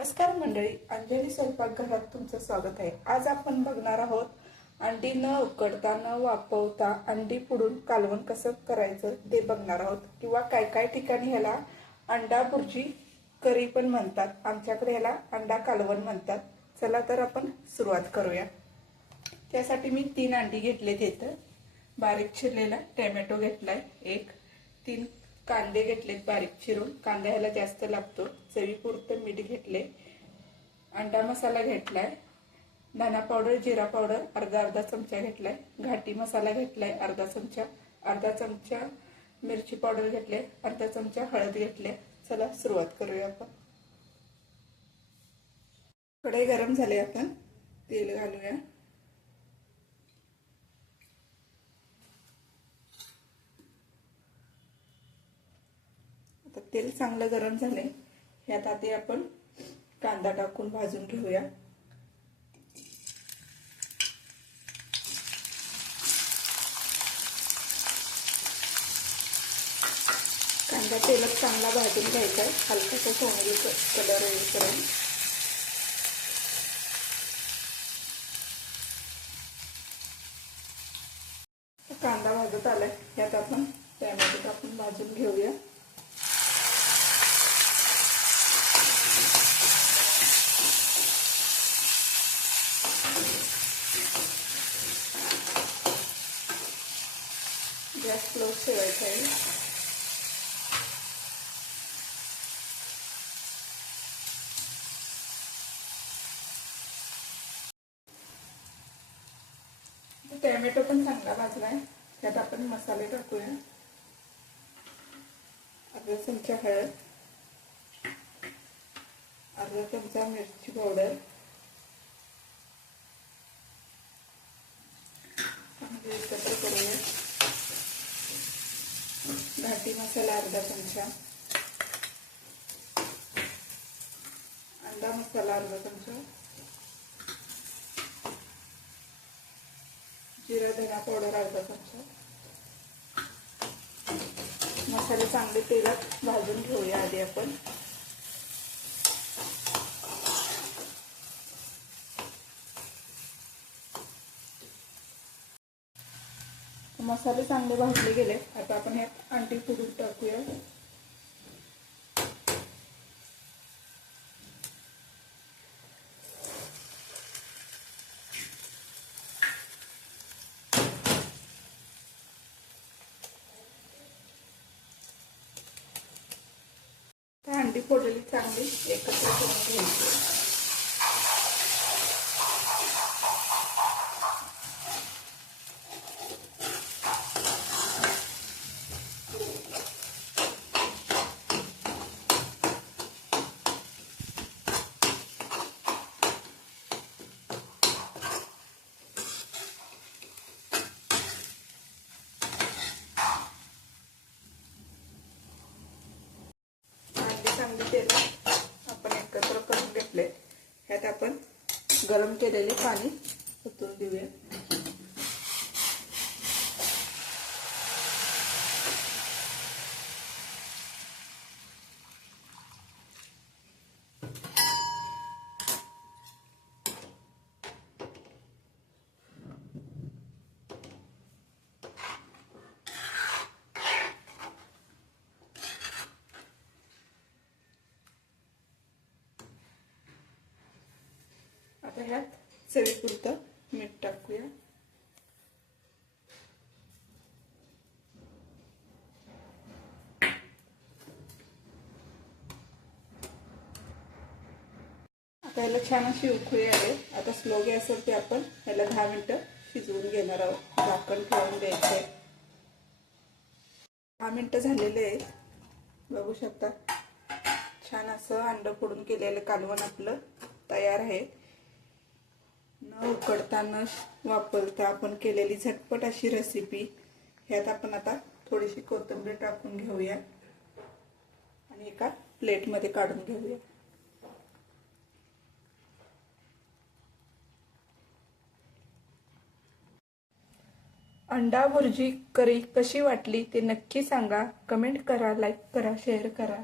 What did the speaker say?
नमस्कार मंडळी, अंजली स्वयंपाकघरात तुमचं स्वागत आहे। आज आपण बघणार आहोत अंडी न उकडता न वाफवता अंडी फोडून कालवण कसं करायचं ते बघणार आहोत। किंवा काय काय ठिकाणी ह्याला अंडा भुर्जी करी पण म्हणतात, आमच्याकडे ह्याला अंडा कालवण म्हणतात। चला तर आपण सुरुवात करूया। त्यासाठी मी 3 अंडी घेतलेत। इथं बारीक चिरलेला टोमॅटो घेतलाय, एक 3 कांदे घेतलेत बारीक चिरून, कांदा ह्याला जास्त लागतो। चवीपुरतं मीठ घेतले, अंडा मसाला घेतलाय, धना पावडर जिरा पावडर अर्धा चमचा घेतलाय, घाटी मसाला घेतलाय अर्धा चमचा मिरची पावडर घेतले, अर्धा चमचा हळद घेतले। चला सुरुवात करूया आपण। कढई गरम झाली, आपण तेल घालूया। आता तेल चांगलं गरम झाले, ह्यात आधी आपण कांदा टाकून भाजून घेऊया। कांदा तेलात चांगला भाजून घ्यायचा आहे, हलकासा सोनेरी कलर येईपर्यंत। कांदा भाजत आलाय, ह्यात आपण टोमॅटो टाकून भाजून घेऊया। गॅस स्लो ठेवायचा आहे। टोमॅटो पण चांगला भाजलाय, त्यात आपण मसाले टाकूया। अर्धा चमचा हळद, अर्धा चमचा मिरची पावडर, एकत्र करूया। घाटी मसाला अर्धा चमचा, अंडा मसाला अर्धा चमचा, जिरा धना पावडर अर्धा चमचा। मसाले चांगले तेलात भाजून घेऊया आधी आपण। मसाले चांगले भाजले गेले, आता आपण ह्यात अंडी फोडून टाकूया। अंडी फोडलेली चांगली एकत्र करून घ्यायची। चांगली तेल आपण एकत्र करून घेतले, ह्यात आपण गरम केलेले पाणी ओतून देऊया। आता ह्यात चवीपुरतं मीठ टाकूया। आता याला छान अशी उकळी आली, आता स्लो गॅसवरती आपण याला 10 मिनिटं शिजवून घेणार आहोत। झाकण ठेवून द्यायचंय। 10 मिनिटं झालेले आहेत, बघू शकता। छान असं अंड फोडून केलेलं कालवण आपलं तयार आहे। न उकडता न वापरता आपण केलेली झटपट अशी रेसिपी। ह्यात आपण आता थोडीशी कोथिंबीर टाकून घेऊया आणि एका प्लेटमध्ये काढून घेऊया। अंडा भुर्जी करी कशी वाटली ते नक्की सांगा, कमेंट करा, लाईक करा, शेअर करा।